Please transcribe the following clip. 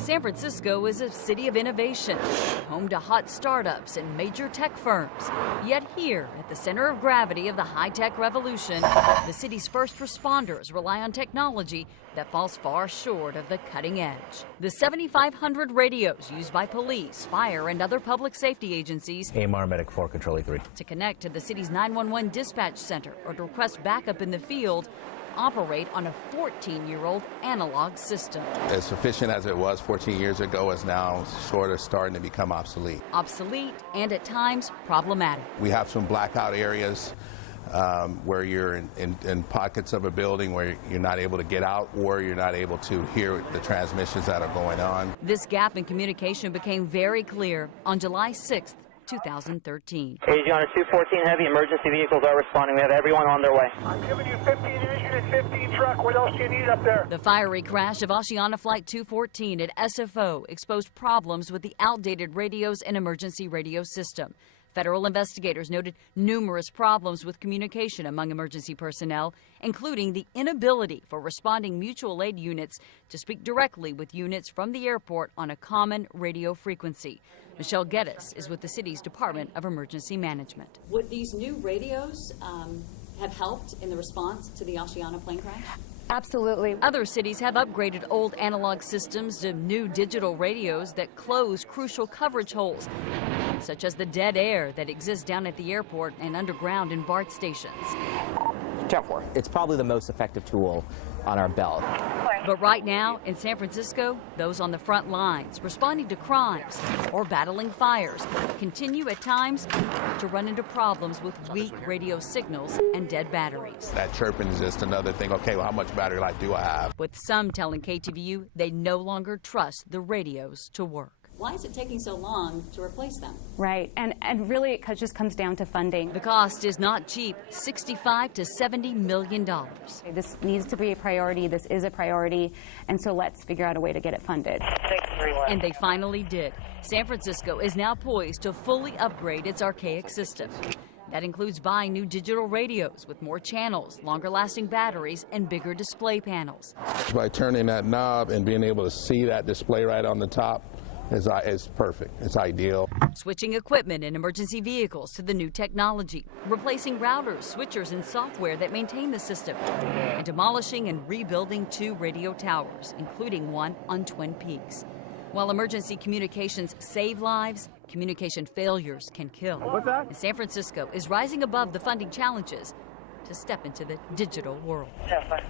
San Francisco is a city of innovation, home to hot startups and major tech firms. Yet here, at the center of gravity of the high-tech revolution, the city's first responders rely on technology that falls far short of the cutting edge. The 7,500 radios used by police, fire, and other public safety agencies AMR Medic 4, Control 3. To connect to the city's 911 dispatch center or to request backup in the field operate on a 14-year-old analog system. As efficient as it was 14 years ago is now sort of starting to become obsolete. Obsolete and at times problematic. We have some blackout areas where you're in pockets of a building where you're not able to get out or you're not able to hear the transmissions that are going on. This gap in communication became very clear on July 6th, 2013. AG on a 214 heavy emergency vehicles are responding. We have everyone on their way. I'm giving you 15 engine and 15 truck. What else do you need up there? The fiery crash of Oceana Flight 214 at SFO exposed problems with the outdated radios and emergency radio system. Federal investigators noted numerous problems with communication among emergency personnel, including the inability for responding mutual aid units to speak directly with units from the airport on a common radio frequency. Michelle Geddes is with the city's Department of Emergency Management. Would these new radios have helped in the response to the Oceana plane crash? Absolutely. Other cities have upgraded old analog systems to new digital radios that close crucial coverage holes, such as the dead air that exists down at the airport and underground in BART stations. It's probably the most effective tool on our belt. But right now, in San Francisco, those on the front lines, responding to crimes or battling fires, continue at times to run into problems with weak radio signals and dead batteries. That chirping is just another thing. Okay, well, how mumuch battery life do I have? With some telling KTVU they no longer trust the radios to work. Why is it taking so long to replace them? Right, and really it just comes down to funding. The cost is not cheap, $65 to $70 million. This needs to be a priority, this is a priority, and so let's figure out a way to get it funded. And they finally did. San Francisco is now poised to fully upgrade its archaic system. That includes buying new digital radios with more channels, longer-lasting batteries, and bigger display panels. By turning that knob and being able to see that display right on the top, is perfect. It's ideal. Switching equipment in emergency vehicles to the new technology, replacing routers, switchers, and software that maintain the system, and demolishing and rebuilding 2 radio towers, including one on Twin Peaks. While emergency communications save lives, communication failures can kill. What's that? And San Francisco is rising above the funding challenges to step into the digital world. Yeah, fine.